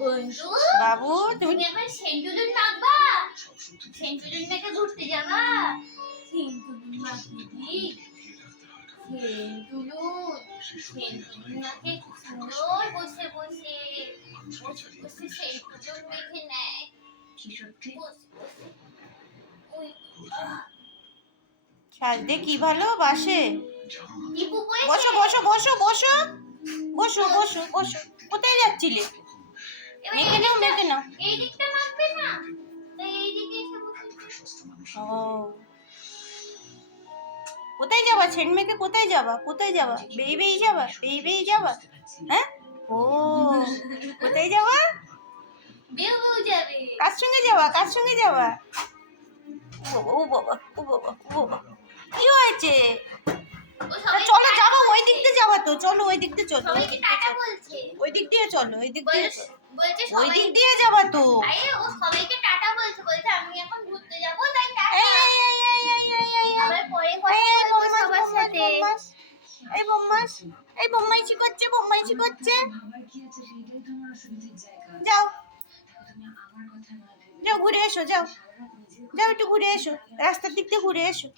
বন্ধু বাবু তুমি আমার সেন্টুলুন মাখবা, সেন্টুলুন মেখে ঘুরতে যাবা। সেন্টুলুন মাখিয়ে সেন্টুলুন সেন্টুলুন মাখে সুন্দর বসে বসে বসে বসে সেন্টুলুন মেখে নেয়। বসে বসে ওই সাজতে কি ভালোবাসে। দীপু বসো বসো বসো বসো বসো বসো বসো। কোথায় যাচ্ছিলে? মেখে নাও মেখে নাও। এই দিকটা মাখবে না, তাই এই দিকে এসে বসে। ও কোথায় যাবা? ছেন মেখে কোথায় যাবা? কোথায় যাবা? বেই বেই যাবা? বেই বেই যাবা? হ্যাঁ? ও কোথায় যাবা? বেউ বেউ যাবে। কার সঙ্গে যাবা? কার সঙ্গে যাবা? ও বাবা ও বাবা ও বাবা কি হয়েছে? ও সবাই চলো যাবো ওই দিক দিয়ে যাবা তো, চলো ওই দিক দিয়ে চলো। সবাইকে টাটা বলছে। ওই দিক দিয়ে চলো, ওই দিক দিয়ে বলছে বলছে ওই সবাই দিক দিয়ে যাবা তো। আরে ও সবাইকে টাটা বলছে, বলছে আমি এখন ঘুরতে যাব তাই টাটা। এই এই এই এই এই এই এই আবার পরে এই কথা এই বলবো বম্মাস সবার বম্মাস সাথে। বম্মাস এই বম্মাস এই বম্মাইচি করছে বম্মাইচি করছে। যাও যাও ঘুরে এসো, যাও যাও একটু ঘুরে এসো, রাস্তার দিক দিয়ে ঘুরে এসো।